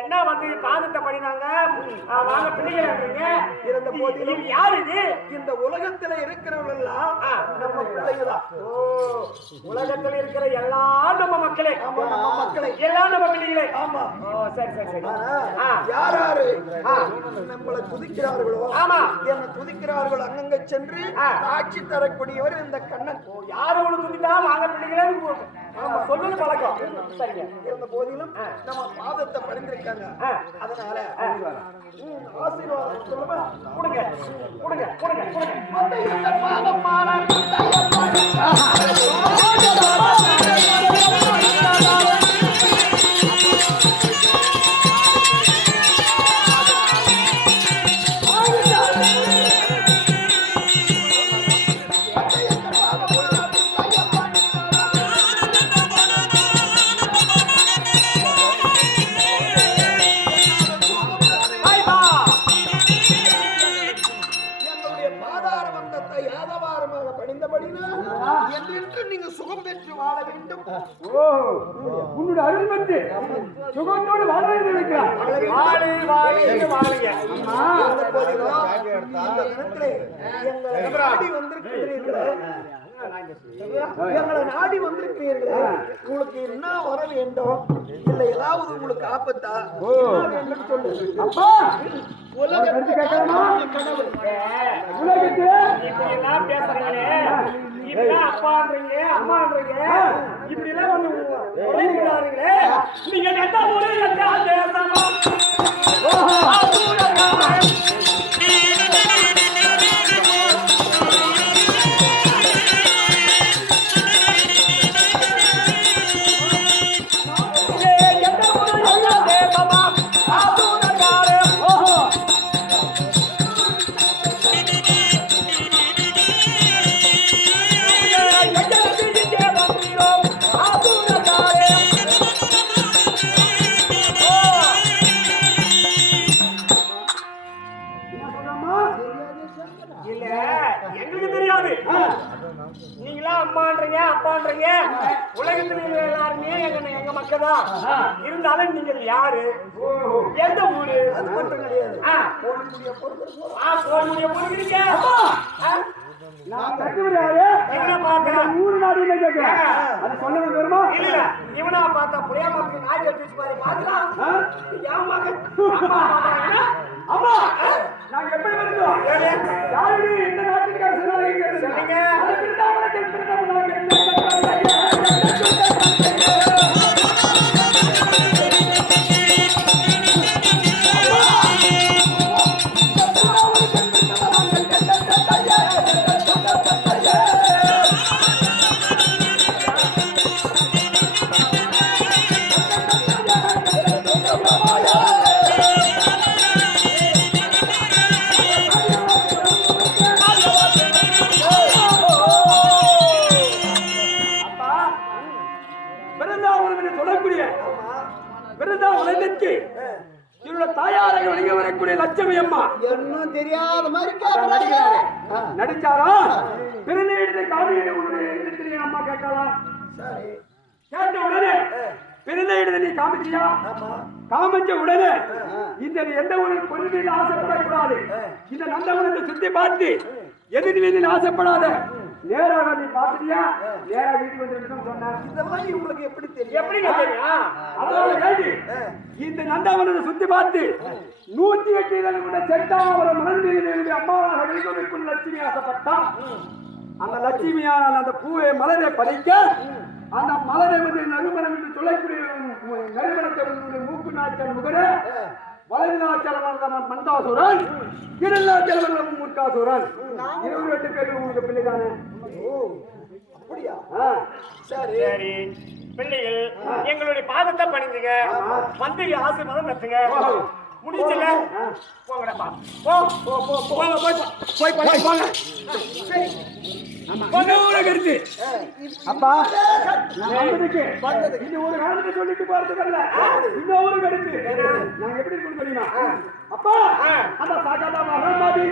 என்ன வந்து பாதத்தை பண்ணினாங்க வாங்க பிள்ளைங்க இருந்த போதிலும் யாரு இது இந்த உலகத்துல இருக்கிறவங்க எல்லாம் நம்ம பிள்ளைங்கதான். உலகத்துல இருக்கிற எல்லாம் நம்ம மக்களே, நம்ம மக்களே எல்லாம் நம்ம பிள்ளைகளே. ஆமா. சரி சரி சரி. யார் யாரு நம்மளை துதிக்கிறார்களோ, ஆமா என்ன துதிக்கிறார்களோ அங்கங்க சென்று ஆட்சி தரக்கூடியவர் இந்த கண்ணன். யார் அவளை துதித்தா வாங்க பிள்ளைகளே சொல்லுங்க பழக்கம். சரிங்க. இருந்த போதிலும் நம்ம பாதத்தை பணிந்திருக்காங்க. அதனால ஆசீர்வாதம் சொல்லுமா கொடுங்க கொடுங்க கொடுங்க கொடுங்க. பாதம் மாறார் உன்னுடைய அருள்மத்து சுகத்தோடு வாழ இருக்கிறார். எங்களை நாடி வந்திருக்கிறீர்களே, உங்களுக்கு என்ன வர வேண்டும்? இல்லை ஏதாவது உங்களுக்கு ஆபத்தா சொல்லு. அப்பா உலகத்துக்கு பேசுறீங்களே, இப்படிலாம் அப்பான்றீங்க அம்மான்றீங்க, இப்படி எல்லாம் வந்து உரையாடுறீங்களே, நீங்க கட்ட இருந்தாலும் நீங்கள் யாரு, எந்த ஊரு, அது மட்டும் கிடையாது. இவனா பார்த்தா புரியாம நாடி எடுத்து பாரு. அம்மா நாங்க எப்படி வருதோம்? யாரு எந்த நாட்டுக்கார சொன்னீங்க? லட்சுமி அம்மா இன்னும் தெரியாத மாதிரி நடிச்சாரா? பிறந்த காமிய அம்மா கேட்கலாம். கேட்ட உடனே பிறந்த இடத்தை நீ காமிச்சியா? காமிச்ச உடனே இந்த எந்த ஒரு பொருள் மீது ஆசைப்படக்கூடாது. இந்த நந்தவனத்தை சுத்தி பார்த்து எதிர் மீது ஆசைப்படாத. நேராக நீ பாத்துட்டியா? நேரா வீட்டுக்கு வந்து சொன்னார். இதெல்லாம் உங்களுக்கு எப்படி தெரியும்? எப்படி தெரியும்? அதோட கேள்வி, இந்த நந்தவனத்தை சுத்தி பார்த்து 108 இதழ்களை செட்டாவரம் மலர்ந்து அம்மாவாக வெளிக்கொடுக்கும் லட்சுமி ஆசைப்பட்டான். அந்த லட்சுமியான அந்த பூவை மலரை பறிக்க, அந்த மலரை வந்து நறுமணம் என்று சொல்லக்கூடிய நறுமணத்தை மூக்கு நாச்சல் முகர வலது நாச்சலம் மந்தாசுரன், இடது நாச்சலம் முற்காசுரன், 22 பேர் உங்களுக்கு பிள்ளைதானே? அப்படியா? சரி பிள்ளைகள், எங்களுடைய பாதத்தை பணிந்துங்க, வந்து ஆசீர்வாதம் நடத்துங்க. முடிச்சல போங்கடா. போ போ போ போங்க. போய் போய் போங்க. போங்க கருத்து. அப்பா நான் வந்ததுக்கு இந்த ஒரு காரணத்தை சொல்லிட்டு போறதுக்கல்ல, இன்னொரு கருத்து. நான் எப்படி இருக்கணும் தெரியுமா? அப்பா அந்த சாகாதா மகாமாதி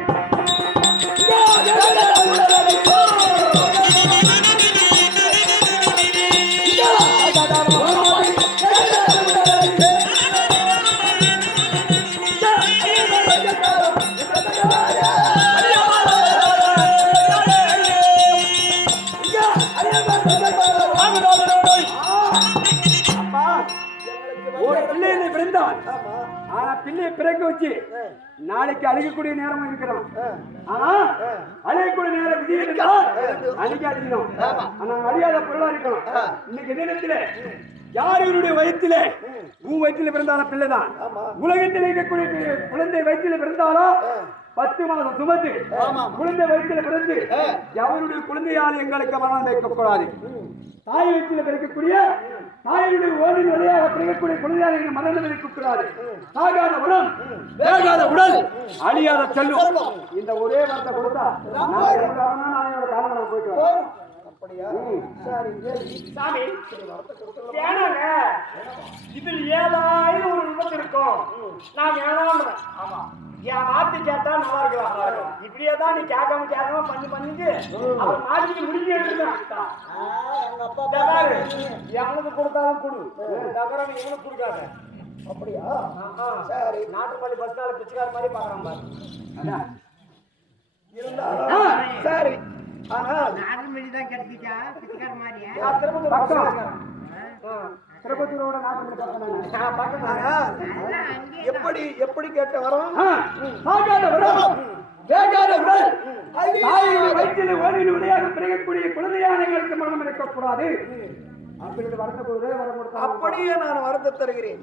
ஒரு பிள்ளையை பிறந்தான். ஆமா. ஆனா பிள்ளையை பிறக்க வச்சு நாளைக்கு அழுகக்கூடிய நேரம் இருக்கிறோம். ஆனா அழுகக்கூடிய நேரம் விதி இருந்தால் அன்னைக்கு அழிக்கணும். ஆனா அழியாத பொருளா இருக்கணும். இன்னைக்கு தினத்துல யார் இவருடைய வயிற்றிலே உன் வயிற்றில பிறந்தான பிள்ளைதான். உலகத்தில் இருக்கக்கூடிய குழந்தை வயிற்றில பிறந்தாலோ 10 மாதம் சுமந்து குழந்தை வயிற்றில பிறந்து எவருடைய குழந்தையால் எங்களுக்கு மரணம் வைக்கக்கூடாது. தாய் வயிற்றில பிறக்கக்கூடிய தாயுடைய ஓடின் வழியாக பிறக்கக்கூடிய குழந்தையால் எங்களுக்கு மரணம் வைக்கக்கூடாது. சாகாத உடல் வேகாத உடல் அழியாத செல்லும். இந்த ஒரே வார்த்தை கொடுத்தா நான் காரணம் போயிட்டு வரேன். அப்படியா? சரி சாமி வேணாங்க. இதில் ஏதாவது ஒரு விபத்து இருக்கும். நான் வேணாம்ன்றேன். ஆமா, என் வார்த்தை கேட்டா நல்லா இருக்கலாம். இப்படியே தான் நீ கேட்காம பண்ணிட்டு அவர் மாட்டிக்கு முடிஞ்சு எவனுக்கு கொடுத்தாலும் கொடு. தகரம் இவனுக்கு கொடுக்காத. அப்படியா? சரி. நாட்டுப்பள்ளி பஸ் ஸ்டால பிச்சைக்கார மாதிரி பாக்குறான் பாரு. இருந்தாலும் சரி. ஆனா திருப்பத்தூரோட எப்படி எப்படி கேட்ட வரோம்? வயிற்றில் ஓடியில் விளையாட பிறக்கக்கூடிய குழந்தையானைகளுக்கு மரணம் இருக்கக்கூடாது. அப்படி வரக்கூடிய அப்படியே நான் வரத்தை தருகிறேன்.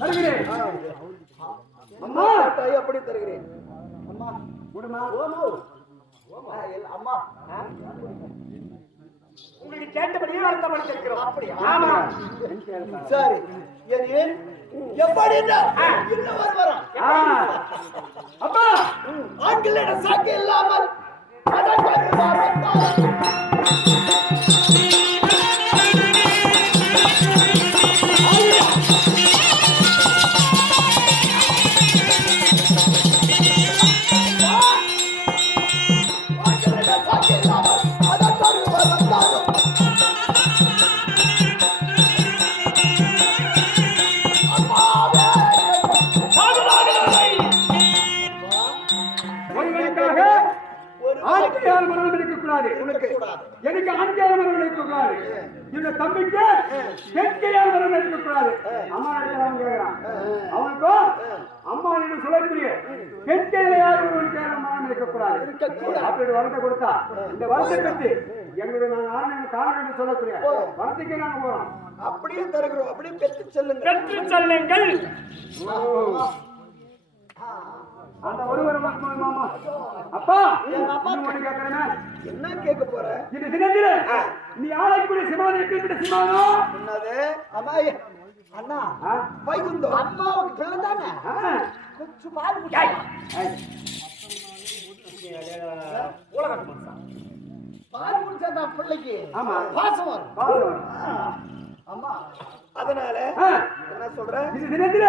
தருகிறேன். அம்மா அப்படி தருகிறேன். அம்மா விடுமா? அம்மா உங்களுக்கு கேட்டபடியே வருத்தம் அளித்திருக்கிறோம். அப்படியா? ஆமா. சரி. எப்படி வரும்? அப்பா ஆண்களிட சாக்கு இல்லாமல் ஆண்கையால் மரணம் இருக்கக்கூடாது. எனக்கு ஆண்கையால் மரணம் இருக்கக்கூடாது. இந்த தம்பிக்கு பெண்கையால் மரணம் இருக்கக்கூடாது. அம்மா நினைக்கிறான் கேட்கிறான். அவனுக்கோ அம்மா என்று சொல்லக்கூடிய பெண்கையில யாரும் மரணம் இருக்கக்கூடாது. அப்படி வரத்தை கொடுத்தா இந்த வரத்தை பற்றி எங்களுடைய நாங்கள் காரணம் என்று சொல்லக்கூடிய வரத்துக்கு நாங்கள் போறோம். அப்படியே தருகிறோம். அப்படியே பெற்று செல்லுங்கள். பெற்று செல்லுங்கள். அந்த ஒருவர் மாமா அப்பா கேட்கிறேன். என்ன கேட்க போற? இந்த தினத்தில நீ ஆளைக்கூடிய சிமானம் எப்படி சிமானம்? என்னது? அம்மா அண்ணா வைகுந்தம் அம்மாவுக்கு பிள்ளை தானே. கொஞ்சம் பால் பால் குடிச்சா பிள்ளைக்கு ஆமா பாசம் வரும். அம்மா அதனால என்ன சொல்ற? இந்த தினத்தில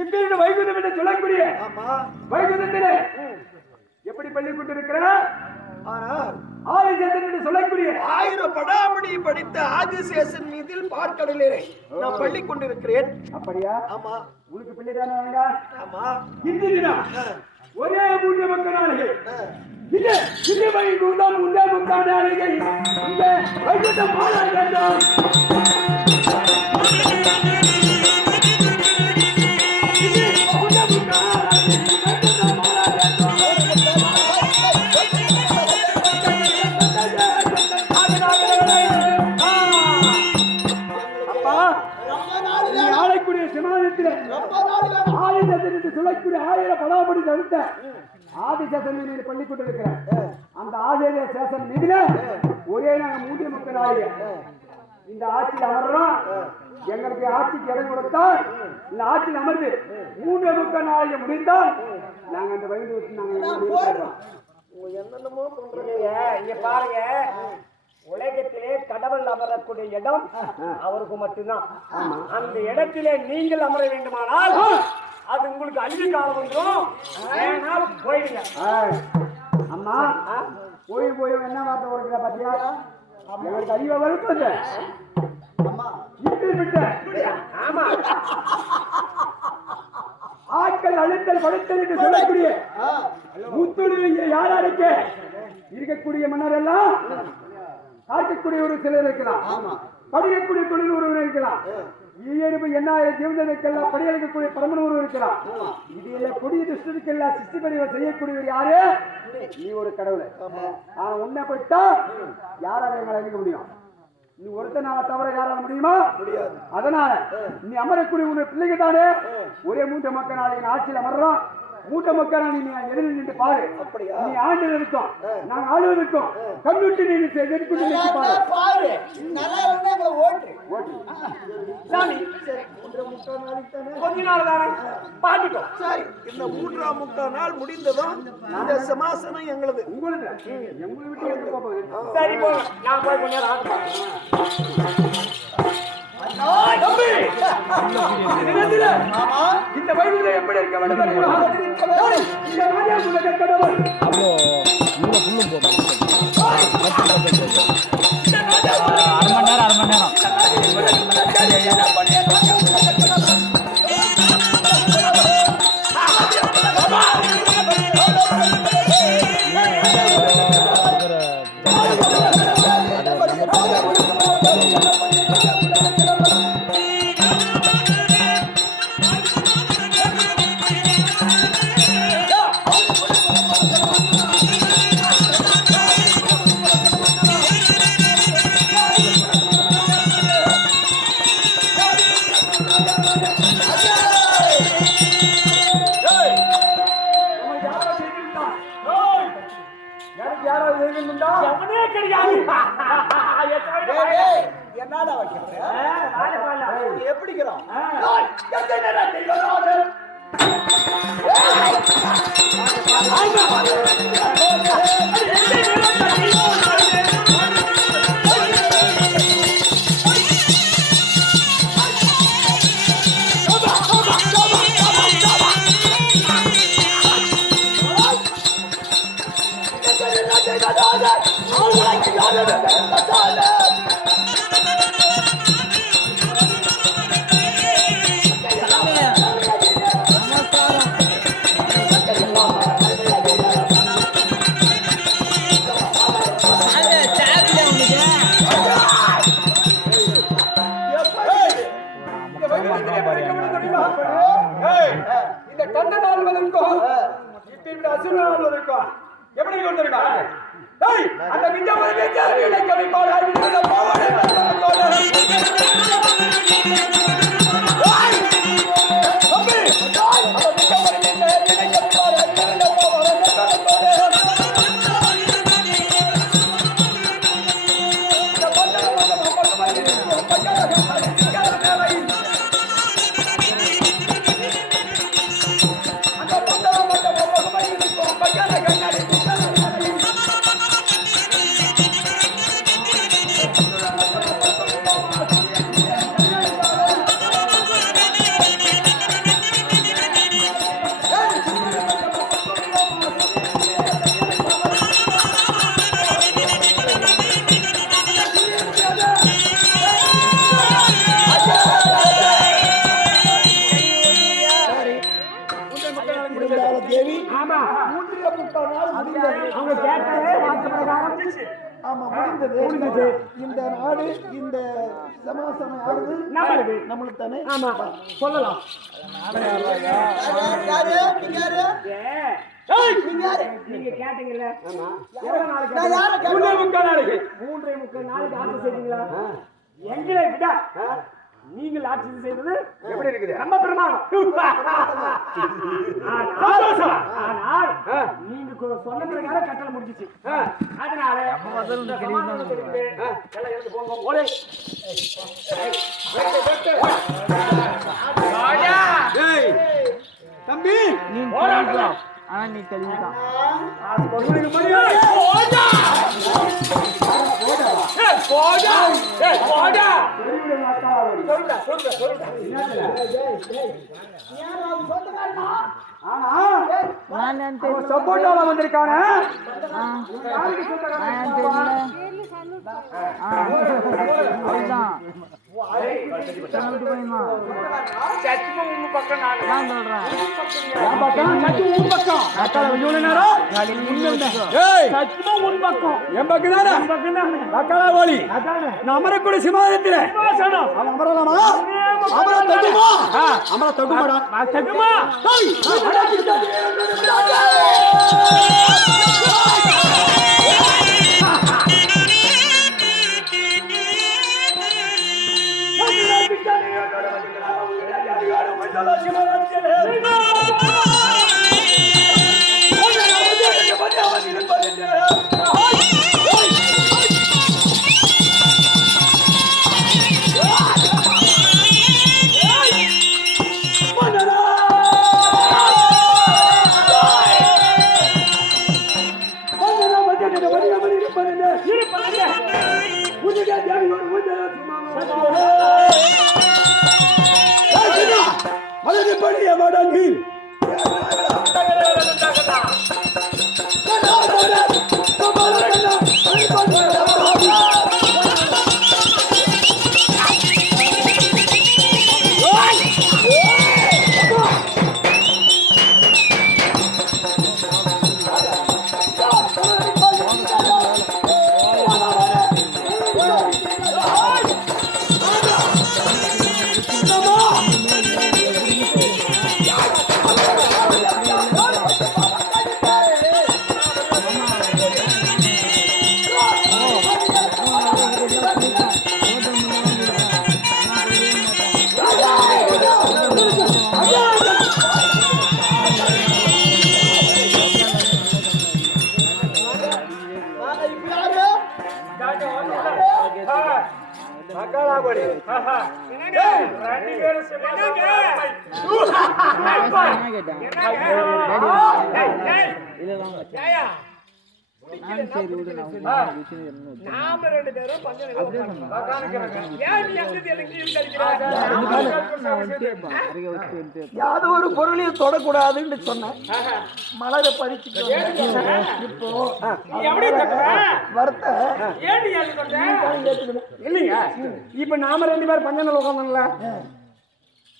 இப்படி வைகுந்தம் என்று சொல்லக்கூடிய வைகுந்தத்திலே எப்படி பள்ளி கொண்டிருக்கிற? ஆனால் ஆதிசேஷன் என்று சொல்லக்கூடிய 1000 படாமணி படித்த ஆதிசேஷன் மீதில் பார்க்கடலே நான் பள்ளி கொண்டிருக்கிறேன். அப்படியா? ஆமா. உனக்கு பிள்ளை தானே? ஆமா. இந்த தினம் ஒரே மூன்று மக்கள் நாளிகை இது இது வைகுந்தம் உண்டே முக்காடு நாளிகை இந்த வைகுந்தம் மாற வேண்டும். சொல்லக்கூடிய 1000 படாபடி தடுத்த ஆதிசேஷன் பள்ளி கொண்டிருக்கிற அந்த ஆதிசேஷன் மீதுல ஒரே நாங்கள் மூன்று மக்கள் இந்த ஆட்சியில் அமர்றோம். எங்களுக்கு ஆட்சிக்கு இடம் கொடுத்தால் இந்த ஆட்சியில் அமர்ந்து 3 முக்கால் நாளைக்கு முடிந்தால் நாங்க அந்த வயது விட்டு நாங்க என்னென்னமோ பண்றீங்க. இங்க பாருங்க, உலகத்திலே கடவுள் அமரக்கூடிய இடம் அவருக்கு மட்டும்தான். அந்த இடத்திலே நீங்கள் அமர வேண்டுமானால் அது உங்களுக்கு அழிவு காலம் வந்துடும். போயிடுங்க. அம்மா போய் போய் என்ன வார்த்தை கொடுக்குற பத்தியா? எங்களுக்கு அழிவை வருது. ஆமா, ஆட்கள் அழுத்தல் படுத்தல் என்று சொல்லக்கூடிய முத்துடைய யாராருக்கு இருக்கக்கூடிய மன்னர் எல்லாம் காட்டக்கூடிய ஒரு சிலர் இருக்கலாம், படிக்கக்கூடிய தொழில் ஒருவர் இருக்கலாம், ஈயறிவு எண்ணாயிரம் ஜீவனத்துக்கெல்லாம் படியளிக்கக்கூடிய பரமன் ஒருவர் இருக்கிறான். இதுல கொடிய துஷ்டத்துக்கெல்லாம் சிஷ்டி பரிவை செய்யக்கூடியவர் யாரு? நீ ஒரு கடவுள். ஆனா உன்னை போயிட்டா யாரால எங்களை அழிக்க முடியும்? நீ ஒருத்தனால தவிர யாரால முடியுமா? முடியாது. அதனால நீ அமரக்கூடிய உன்னை பிள்ளைங்க தானே ஒரே மூட்டை மக்கள் நாளைக்கு ஆட்சியில் அமர்றோம். மூட்டை மக்கள் நீ எதிரில் நின்று பாரு. நீ ஆண்டு இருக்கும், நாங்க ஆளுவது இருக்கும். கம்யூனிட்டி நீ பாரு. நல்லா இருந்தா எங்களை ஓட்டு. சாமி கொஞ்ச நாள் தானே பாத்துட்டோம். சரி, இந்த 3.25 நாள் முடிந்ததும் இந்த சமாசனம் எங்களது. உங்களுக்கு எங்களை விட்டு எடுத்து போகுது. சரி போங்க, நான் போய் கொஞ்ச நேரம் ஆட்டு. இந்த வயதில் எப்படி இருக்க வேண்டும்? அரை மணி நேரம் என்னடா வைக்கிறேன்? எப்படிக்கிறோம்? இந்த கண்ட நாள் வந்திருக்கும், இப்ப அசுரால் இருக்கும். எப்படி கொண்டிருக்கா? அந்த விஜய் தேவி. ஆமா, 3.25 நாள் முடிந்தது. அவங்க கேட்டாலே வாக்கு பிரகாரம் ஆமா முடிந்தது. இந்த நாடு இந்த சமாசனம் யாரு? நம்மளுக்கு தானே. ஆமா சொல்லலாம். நீங்க கேட்டீங்கல்ல, எவ்வளவு நாளைக்கு? 3.25 நாளைக்கு. 3.25 நாளைக்கு ஆட்சி செய்தீங்களா? எங்களை விட நீங்கள் ஆட்சி செய்தது எப்படி இருக்குது? ரொம்ப பிரமாதம். ஆனால் நீங்க சொன்ன பிரகாரம் கட்டளை முடிஞ்சிச்சு. அதனால எல்லாம் எடுத்து போங்க. ஓலே தம்பி நீ போராட்டம். ஆனா நீ தெளிவுதான். சப்போட்டால வந்திருக்கான பக்கம் நான் நான் சொல்றேன். என் பக்கம் சத்தி உன் பக்கம் அக்கால கொஞ்சம் நேரம் ஏய் சத்தியமா உன் பக்கம் என் பக்கம் தானே என் பக்கம் தானே அக்கால ஓலி அதானே நான் அமரக்கூடிய சிம்மாசனத்திலே சிம்மாசனம் அவன் அமரலாமா அமர தகுமா அமர தகுமாடா நான் தகுமா டேய் யாதோ ஒரு பொருளையும் தொடக்கூடாதுன்னு சொன்னேன் மலரை பறிச்சு இப்போ வருத்த இல்லைங்க இப்ப நாம 2 பேரும் பஞ்சனில் உட்காந்தோம்ல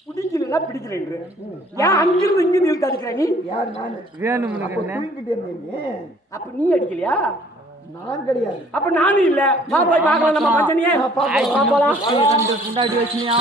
பிடிக்கலன்னா பிடிக்கல ஏன் அங்கிருந்து இங்க நீ தடுக்கிற நீ யார் நான் வேணும்னு தூங்கிட்டே இருந்தீங்க அப்ப நீ அடிக்கலையா நான் கிடையாது அப்ப நானும் இல்ல வா போய் பார்க்கலாம் நம்ம மஞ்சனியே பாப்பலாம் முன்னாடி வச்சுனியா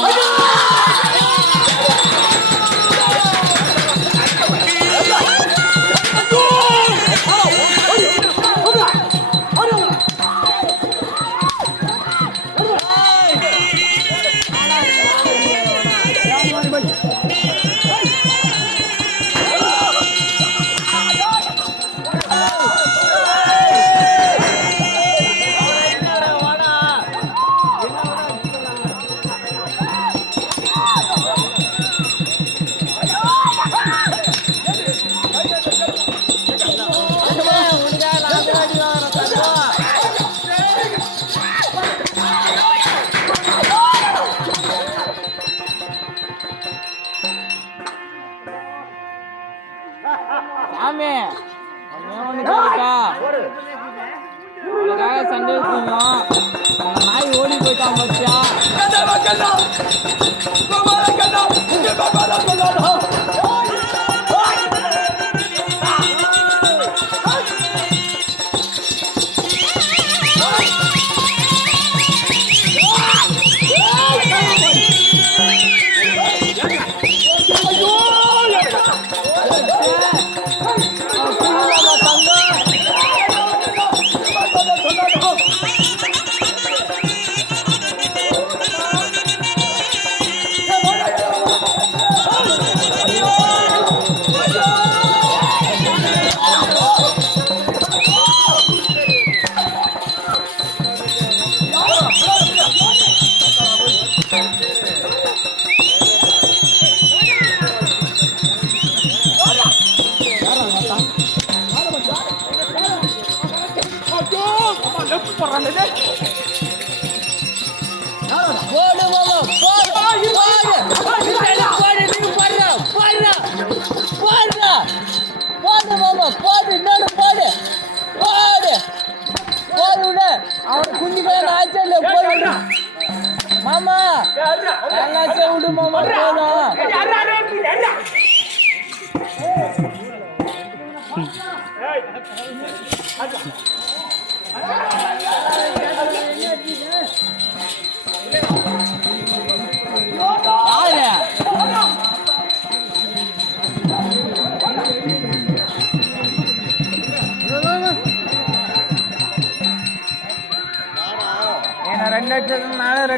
சாமி உனக்காக சண்டை இருக்கணும் நாய் ஓடி போயிட்டான் பத்தியா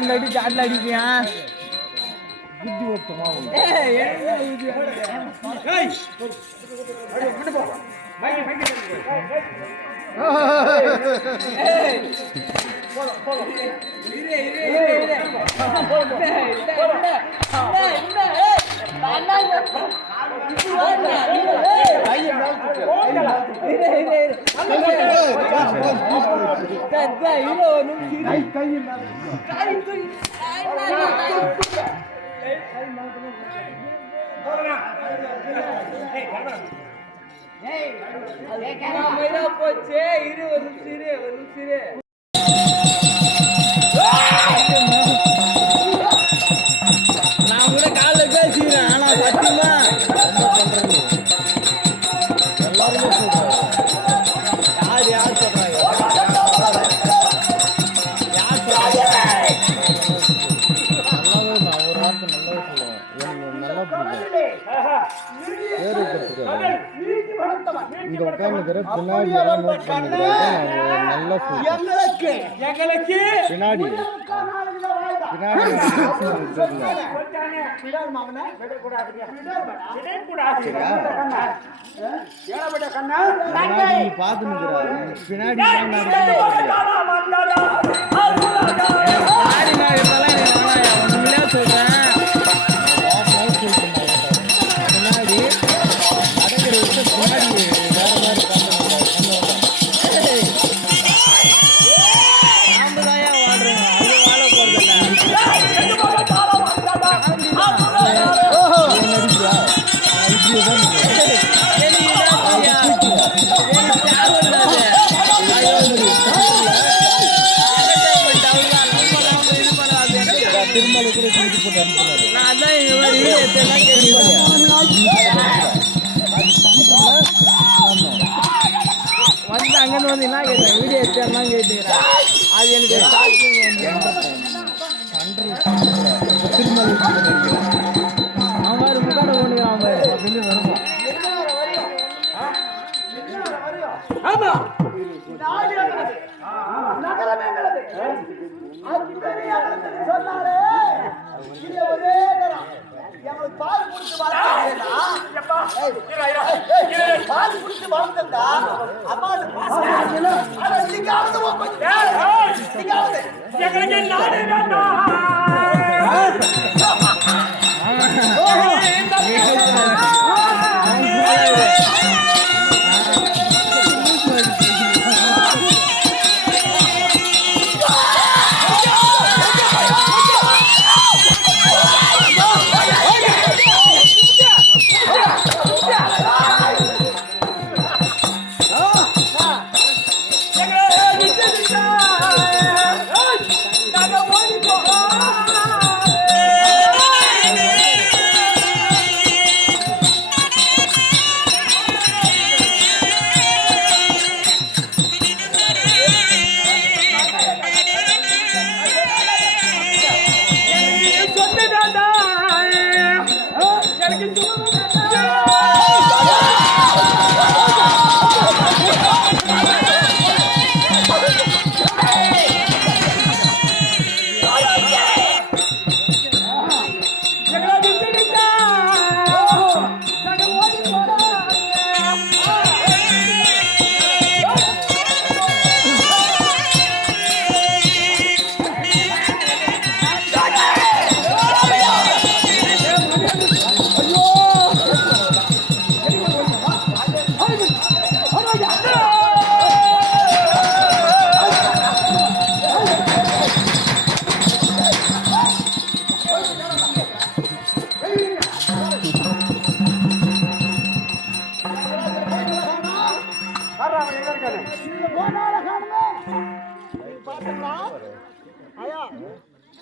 கண்டு அடி சாட்டில் அடிப்பியா புத்தி ஓட்டுமா போச்சே இரு ஒரு நிமிஷம் நான் கூட காலைல பேசிக்கிறேன் ஆனா சத்தியமா எல்லாருமே சொல்றாங்க யார் சொல்றாங்க யார் சொல்றாங்க நல்லாவே நான் ஒரு வார்த்தை நல்லாவே சொல்லுவேன் எனக்கு நல்லா பிடிக்கும் பேரு கற்றுக்க இங்க உட்காந்துக்கிற பின்னாடி எல்லாம் நோட் பண்ணிக்கிறேன் நல்லா சொல்லுவேன் பின்னாடி பின்னாடி திருமலை கூட குளிச்சு போட்டு அனுப்பினாரு நான் தான் இந்த மாதிரி வீடியோ எடுத்தேன் வந்து அங்கேருந்து வந்து என்ன கேட்டேன் வீடியோ எடுத்தேன்னா கேட்டுக்கிறேன் அது எனக்கு திருமலை அவன் மாதிரி முக்காட போனுக்கிறான் அவன் அப்படின்னு வருமா ஆமா நகரம் எங்களது சொன்னாலே ஒரே எங்களுக்கு பால் குடிச்சு பால் குடிச்சு வளர்ந்தா அம்மா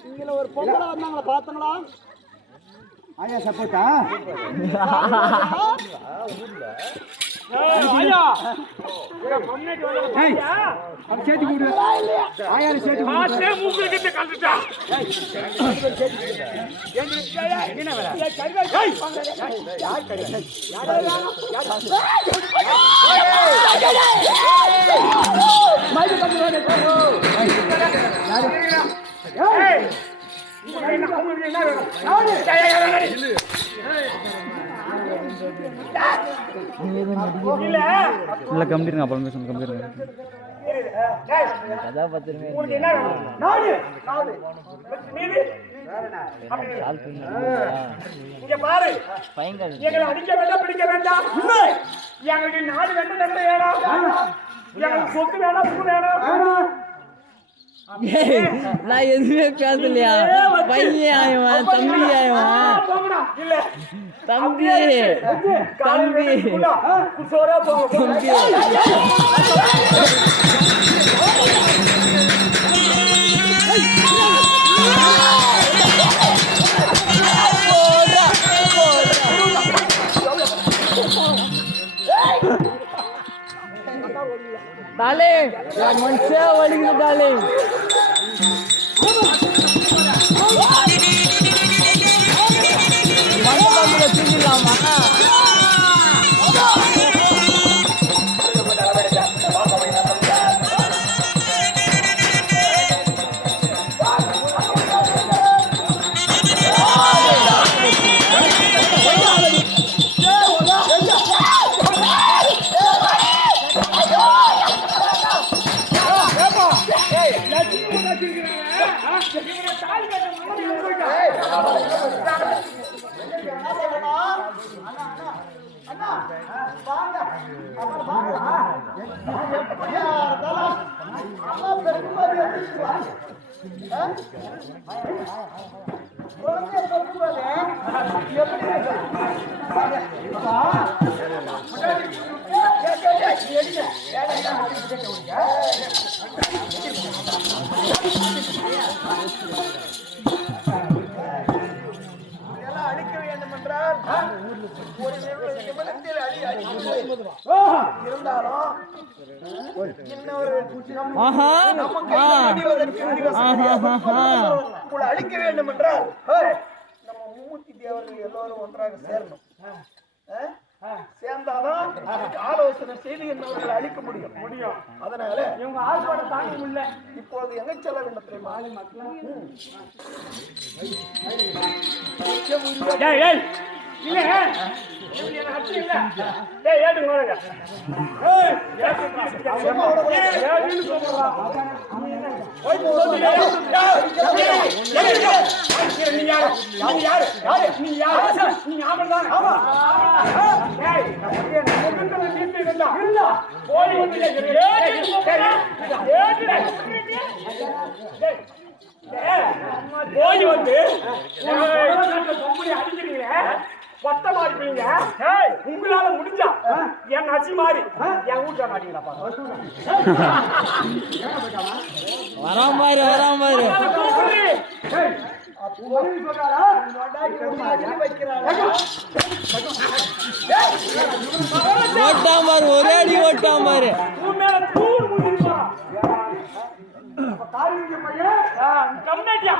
இங்க ஒரு பொம்பளை வந்தாங்களா பாத்தீங்களா? ஆயா சப்போட்டா ஐயா முன்னாடி வந்து அது சேத்தி கூடு ஆயா சேத்தி கூடு ஆசே மூக்குல கிட்ட கலந்துட்டா என்ன வேலை யார் கறி மைக் கம்பி யாரு உங்களுக்கு என்ன வேணும்? நாடு. இல்ல இல்ல கம்பிருங்க அப்புறம் பேசுங்க கம்பிருங்க உங்களுக்கு என்ன வேணும்? நாடு. நாடு. நீதி. இங்க பாரு, எங்களை அடிக்க வேண்டாம், பிடிக்க வேண்டாம். எங்களுக்கு நாடு வேண்டாம், நன்மை வேணும். எங்களுக்கு சொத்து வேணாம், பூ வேணும். நான் எதுவுமே பேசலையா பையன் ஆயவன் தம்பி ஆயவன் இல்ல தம்பி தம்பி தம்பி டாலே மனுஷா வலிக்குது டாலே மனப்பாம்புல தூங்கிடலாமா அழிக்க வேண்டும் என்றால் ஒரு நிமிடத்தில் இருந்தாலும் இன்னொரு உங்களை அழிக்க வேண்டும் என்றால் நம்ம மூர்த்தி தேவர்கள் எல்லோரும் ஒன்றாக சேரணும். சேர்ந்தாதான் ஆலோசனை செய்து என்னவர்களை அழிக்க முடியும். அதனால இவங்க ஆர்ப்பாட்டம் தாங்க முடியல. இப்பொழுது எங்க செல்ல வேண்டும் தெரியுமா? இல்ல அச்சு இல்ல ஏடுங்க போய் வந்து அடிக்கிறீங்க பட்டமா இருப்பீங்க. உங்களால முடிஞ்சா என் நசி மாறி என் வீட்டுல மாட்டீங்களா வராம பாரு ஓட்டாம பாரு ஒரே அடி ஓட்டாம பாரு உன் மேல தூள் முடிப்பா கம்மியா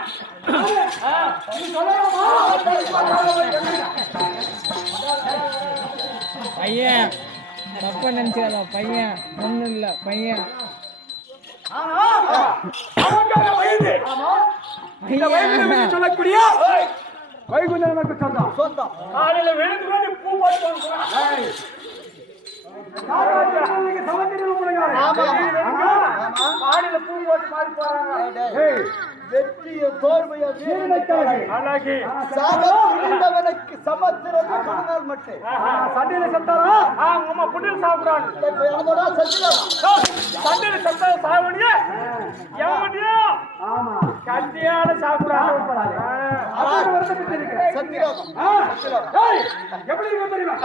பையன் தப்ப நினைச்சால பையன் ஒண்ணும் இல்ல பையன் சொல்லக்கூடிய வைகுந்தனுக்கு சொந்தம் காலையில விழுந்து பூ போட்டு மாடியில பூ போட்டு மாறி போறாங்க. வெற்றிய தோல்விய சாதவனுக்கு சமத்திரம் கொடுங்கள் மட்டும் சண்டையில செத்தாரா அம்மா புண்ணில் சாப்பிடுறாங்க. சண்டையில செத்தா சாப்பிடுங்க கத்தியால சாப்பிடுறாங்க. எப்படி தெரியுமா